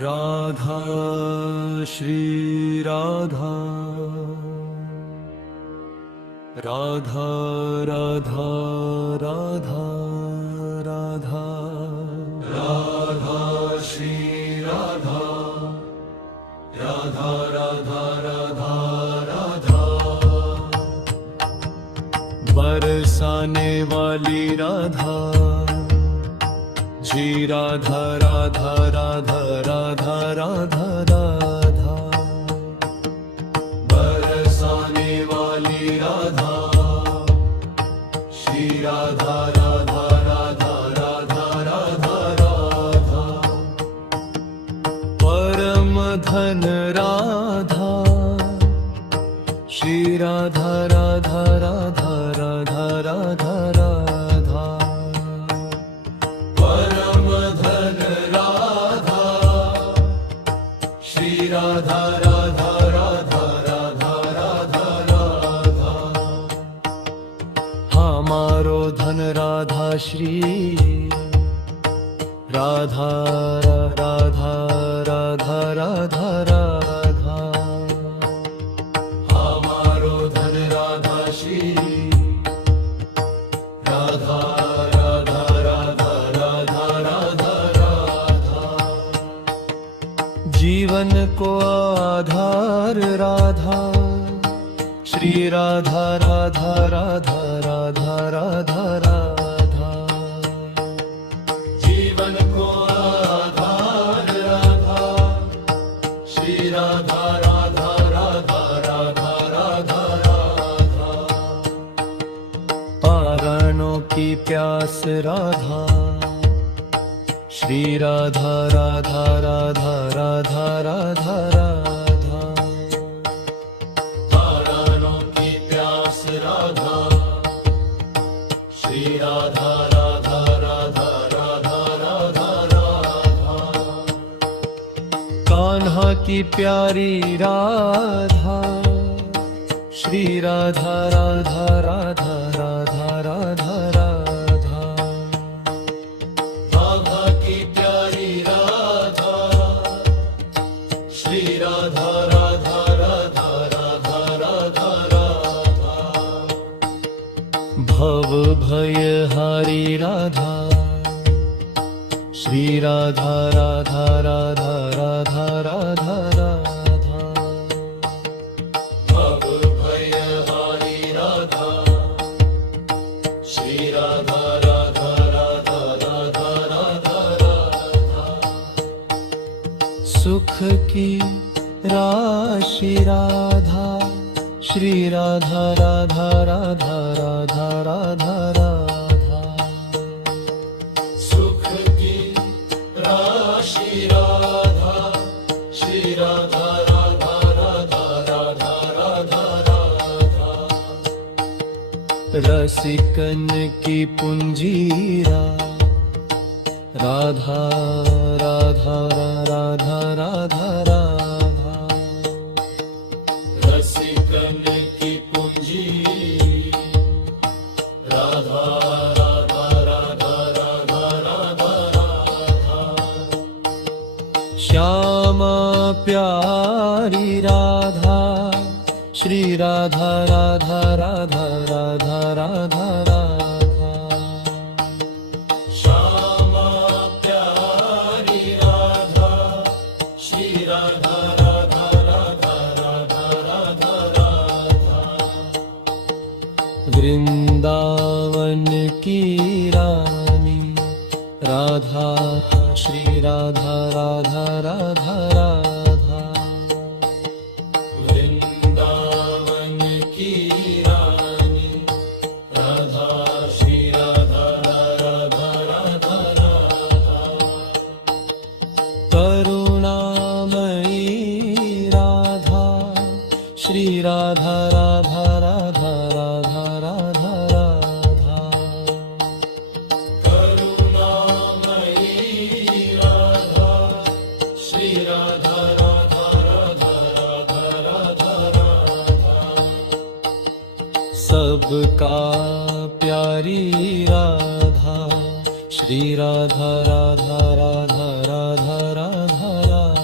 राधा श्री राधा राधा राधा राधा राधा राधा श्री राधा राधा राधा राधा राधा बरसाने वाली राधा जी राधा राधा राधा राधा राधा राधा बरसाने वाली राधा श्री राधा राधा राधा राधा राधा राधा परम धन राधा श्री राधा राधा राधा राधा राधा राधा परम धन राधा श्री राधा राधा राधा राधा राधा राधा हमारो धन राधा श्री राधा राधा राधा राधा राधा हमारो धन राधा श्री राधा राधा राधा राधा राधा राधा जीवन को आधार राधा श्री राधा राधा राधा राधा राधा राधा जीवन को आधार राधा श्री राधा राधा राधा राधा राधा राधा पाराणों की प्यास राधा श्री राधा राधा राधा राधा राधा राधा पाराणों की प्यास राधा श्री राधा राधा राधा राधा राधा राधा कान्हा की प्यारी राधा श्री राधा राधा राधा राधा राधा राधा राधा की प्यारी राधा श्री राधा राधा राधा राधा राधा राधा भव भय हारी राधा श्री राधा राधा राधा राधा राधा राधा भव भय हारी राधा श्री राधा राधा राधा राधा राधा राधा सुख की राशि राधा श्री राधा राधा राधा राधा राधा राधा सुख की राशि राधा श्री राधा राधा राधा राधा राधा राधा रसिकन की पुंजीरा राधा राधा राधा राधा राधा रसिकन की पुंजी राधा राधा राधा राधा राधा राधा श्यामा प्यारी राधा श्री राधा राधा राधा राधा राधा राधा श्यामा प्यारी राधा श्री राधा राधा राधा राधा राधा राधा वृंदावन की रानी राधा श्री राधा राधा राधा राधा वृंदावन की रानी राधा श्री राधा राधा राधा राधा करुणामयी राधा श्री राधा राधा राधा राधा राधा राधा करुणामयी राधा श्री राधा राधा राधा राधा राधा राधा सबका प्यारी राधा, श्री राधा राधा राधा राधा राधा राधा।